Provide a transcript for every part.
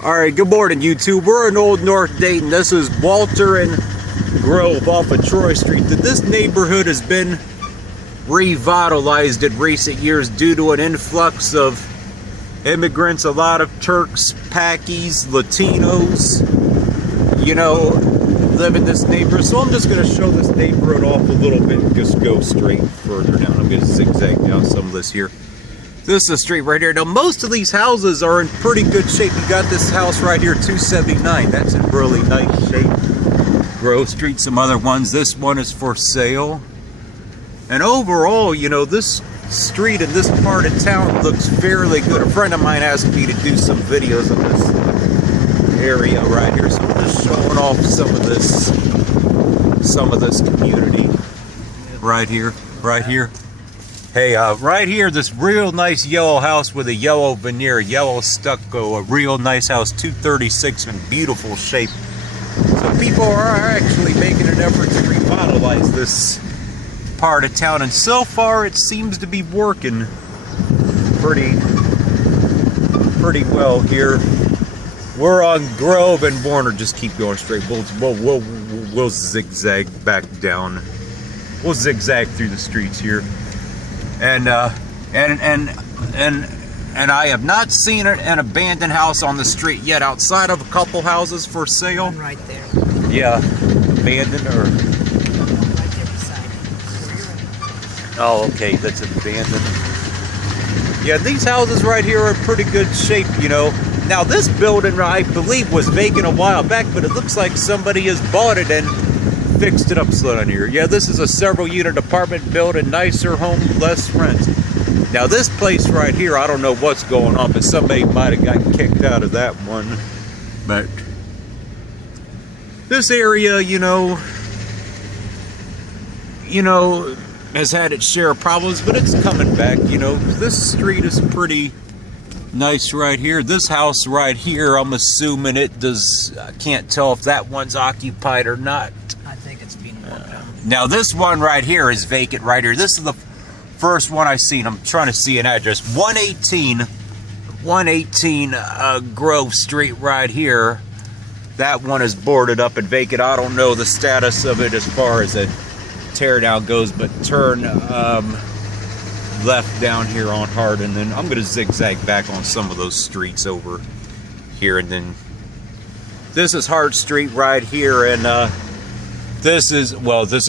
Alright, good morning YouTube. We're in Old North Dayton. This is Walter and Grove off of Troy Street. This neighborhood has been revitalized in recent years due to an influx of immigrants, a lot of Turks, Pakis, Latinos, you know, live in this neighborhood. So I'm just going to show this neighborhood off a little bit and just go straight further down. I'm going to zigzag down some of this here. This is a street right here. Now, most of these houses are in pretty good shape. You got this house right here, 279. That's in really nice shape. Grove Street, some other ones. This one is for sale. And overall, you know, this street in this part of town looks fairly good. A friend of mine asked me to do some videos of this area right here. So I'm just showing off some of this community right here, right here. Hey, right here, this real nice yellow house with a yellow veneer, yellow stucco, a real nice house, 236 in beautiful shape. So people are actually making an effort to revitalize this part of town, and so far it seems to be working pretty well here. We're on Grove and Warner. Just keep going straight. We'll zigzag back down. We'll zigzag through the streets here. And I have not seen an abandoned house on the street yet, outside of a couple houses for sale. One right there. Yeah, abandoned or. Right there beside it. Oh, okay, that's abandoned. Yeah, these houses right here are in pretty good shape, you know. Now, this building, I believe, was vacant a while back, but it looks like somebody has bought it and fixed it up. Slow down here. Yeah, this is a several unit apartment building, nicer home, less rent. Now this place right here, I don't know what's going on, but somebody might have gotten kicked out of that one. But this area, you know, has had its share of problems, but it's coming back. You know, this street is pretty nice right here. This house right here, I'm assuming it does. I can't tell if that one's occupied or not. I think it's being worked on. Now this one right here is vacant right here. This is the first one I've seen. I'm trying to see an address. 118 Grove Street right here. That one is boarded up and vacant. I don't know the status of it as far as a tear down goes, but turn left down here on Hart, and then I'm going to zigzag back on some of those streets over here. And then this is Hart Street right here, and this is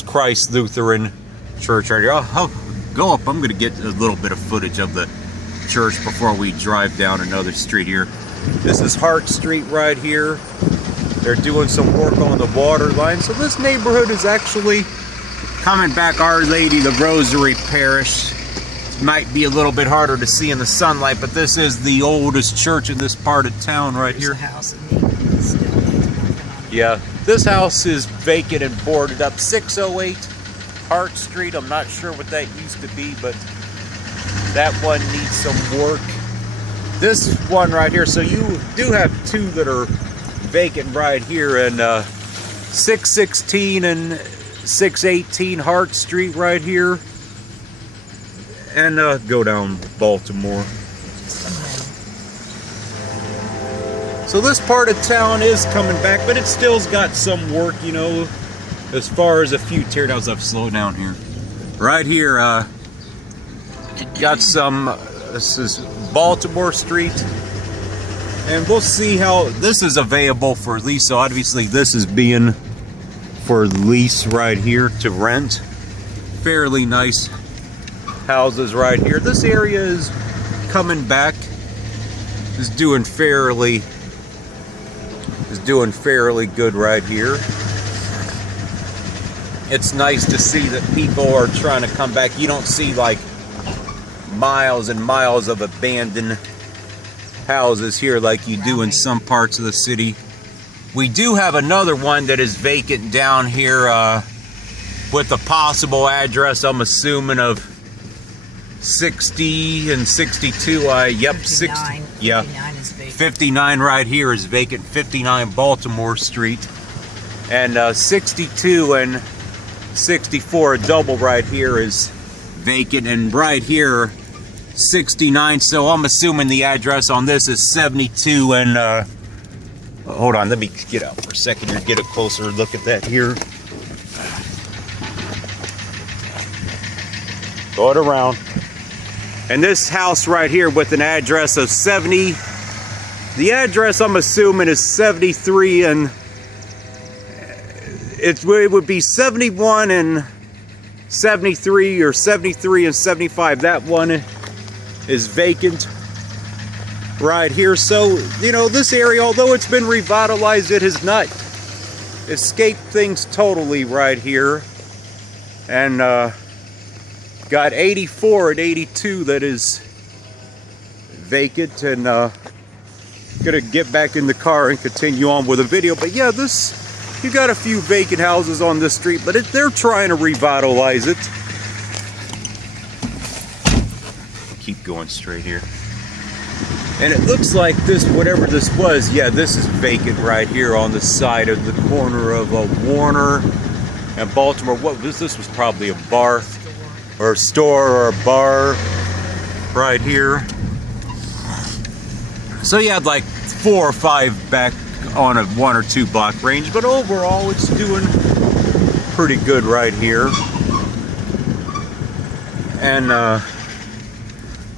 Christ Lutheran Church right here. I'll go up. I'm going to get a little bit of footage of the church before we drive down another street here. This is Hart Street right here. They're doing some work on the water line. So this neighborhood is actually coming back. Our Lady, the Rosary Parish. Might be a little bit harder to see in the sunlight, but this is the oldest church in this part of town right here. House still needs working on. Yeah, this house is vacant and boarded up. 608 Hart Street. I'm not sure what that used to be, but that one needs some work. This one right here, so you do have two that are vacant right here, and 616 and 618 Hart Street right here. And go down Baltimore. So this part of town is coming back, but it still's got some work, you know, as far as a few teardowns. I've slowed down here. Right here, got some, this is Baltimore Street. And we'll see how this is available for lease. So obviously this is being for lease right here to rent. Fairly nice houses right here. This area is coming back. Is doing fairly good right here. It's nice to see that people are trying to come back. You don't see like miles and miles of abandoned houses here like you do in some parts of the city. We do have another one that is vacant down here with a possible address, I'm assuming, of 60 and 62. Yep, 60. Yeah, 59 is vacant. 59 right here is vacant. 59 Baltimore Street, and 62 and 64, a double right here, is vacant, and right here 69. So I'm assuming the address on this is 72 and Hold on, let me get out for a second here, get a closer look at that here. Go it around. And this house right here with an address of 70, the address I'm assuming is 73, and it would be 71 and 73, or 73 and 75. That one is vacant right here. So, you know, this area, although it's been revitalized, it has not escaped things totally right here. And got 84 and 82 that is vacant, and gonna get back in the car and continue on with the video. But yeah, you got a few vacant houses on this street, but they're trying to revitalize it. Keep going straight here. And it looks like this, whatever this was, yeah, this is vacant right here on the side of the corner of Warner and Baltimore. What was this? Was probably a bar or a store or a bar right here. So you had like 4 or 5 back on a 1 or 2 block range, but overall it's doing pretty good right here. And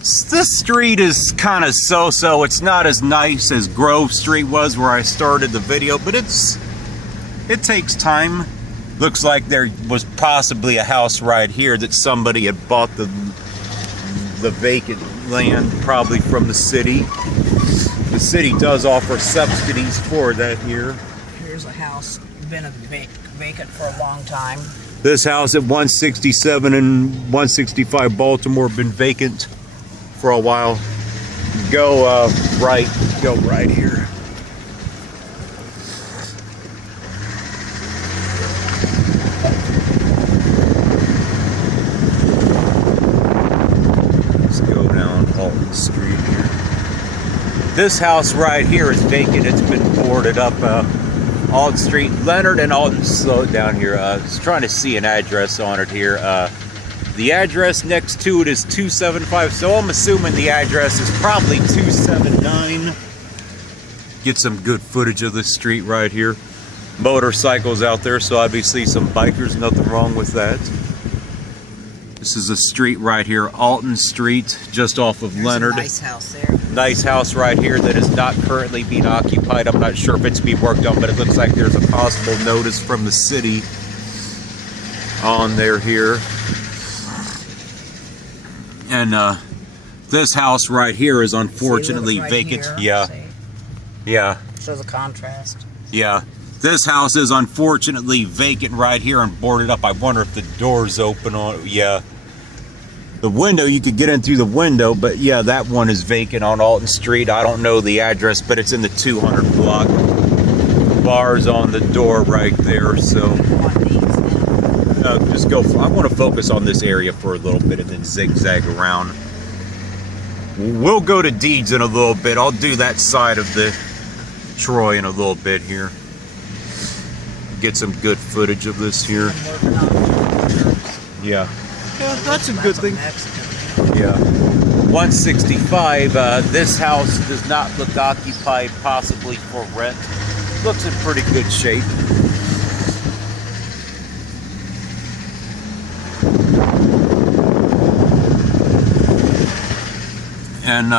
this street is kind of so-so. It's not as nice as Grove Street was where I started the video, but it takes time. Looks like there was possibly a house right here that somebody had bought the vacant land, probably from the city. The city does offer subsidies for that here. Here's a house, been vacant for a long time. This house at 167 and 165 Baltimore been vacant for a while. Go right here. Let's go down Hart Street here. This house right here is vacant. It's been boarded up. Old Street, Leonard and Alden. Slow it down here. I was trying to see an address on it here. The address next to it is 275, so I'm assuming the address is probably 279. Get some good footage of this street right here. Motorcycles out there, so obviously some bikers, nothing wrong with that. This is a street right here, Alton Street, just off of There's Leonard. A nice house there. Nice house right here that is not currently being occupied. I'm not sure if it's being worked on, but it looks like there's a possible notice from the city on there here. And this house right here is unfortunately right vacant. Here, yeah. see? Yeah. Shows a contrast. Yeah. This house is unfortunately vacant right here and boarded up. I wonder if the door's open on it. Yeah. The window, you could get in through the window, but yeah, that one is vacant on Alton Street. I don't know the address, but it's in the 200 block. Bars on the door right there, so just go. I want to focus on this area for a little bit and then zigzag around. We'll go to Deeds in a little bit. I'll do that side of the Troy in a little bit here. Get some good footage of this here. Yeah. Yeah, that's a good thing. Yeah. 165, this house does not look occupied, possibly for rent. Looks in pretty good shape. And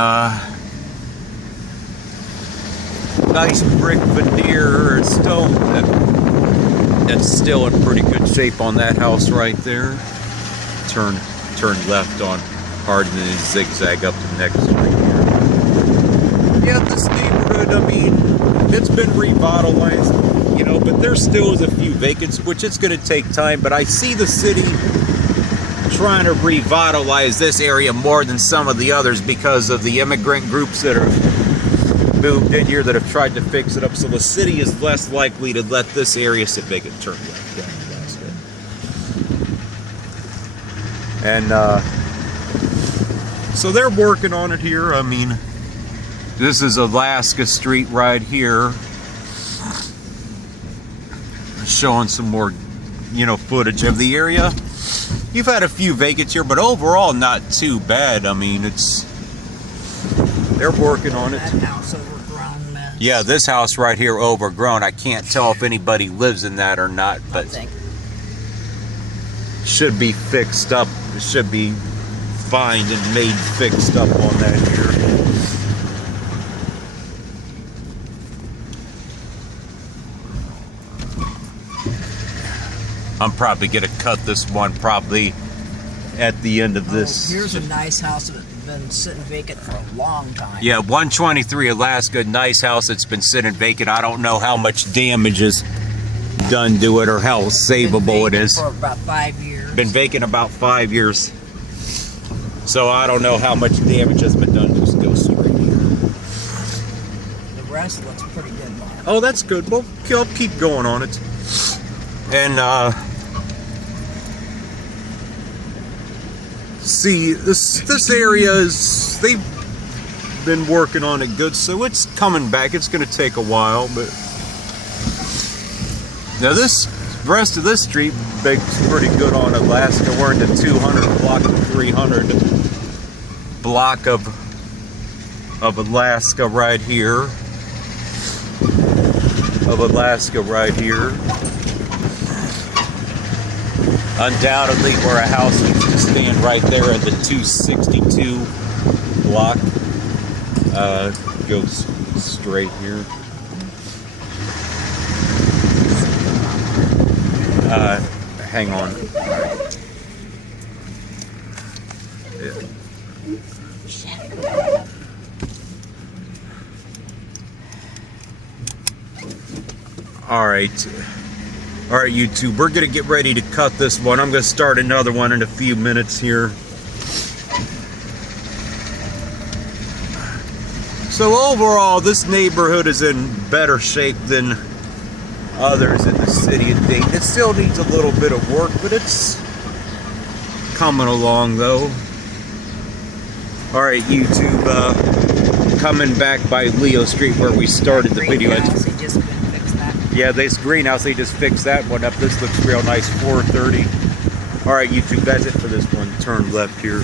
nice brick veneer or stone that's still in pretty good shape on that house right there. Turn left on Hart and then zigzag up the next street here. Yeah, this neighborhood, I mean, it's been revitalized, you know, but there still is a few vacants, which it's going to take time. But I see the city trying to revitalize this area more than some of the others because of the immigrant groups that are moved in here that have tried to fix it up. So the city is less likely to let this area sit vacant. Turn left. Yeah, that's good. And so they're working on it here. I mean, this is Alaska Street right here. Showing some more, you know, footage of the area. You've had a few vacants here, but overall not too bad. I mean, they're working on it. That house over around overgrown mess. Yeah, this house right here overgrown. I can't tell if anybody lives in that or not, I but think. should be fixed up. It should be fined and made fixed up on that here. I'm probably gonna cut this one probably at the end of this. Here's a nice house that's been sitting vacant for a long time. Yeah, 123 Alaska, nice house that's been sitting vacant. I don't know how much damage is done to it or how savable it is. For about 5 years. Been vacant about 5 years. So I don't know how much damage has been done. Just go see right here. The rest looks pretty good, Mark. Oh, that's good. Well, I'll keep going on it. And see, this area is, they've been working on it good, so it's coming back. It's going to take a while, but now this rest of this street makes pretty good on Alaska. We're in the 200 block of 300 block of Alaska right here. Undoubtedly, where a house needs to stand right there at the 262 block. Goes straight here. Hang on. Yeah. All right, YouTube, we're gonna get ready to cut this one. I'm gonna start another one in a few minutes here. So overall, this neighborhood is in better shape than others in the city of Dayton. It still needs a little bit of work, but it's coming along though. All right, YouTube, coming back by Leo Street where we started the video. Greenhouse, they just fixed that. Yeah, this greenhouse, they just fixed that one up. This looks real nice, 430. All right, YouTube, that's it for this one. Turn left here.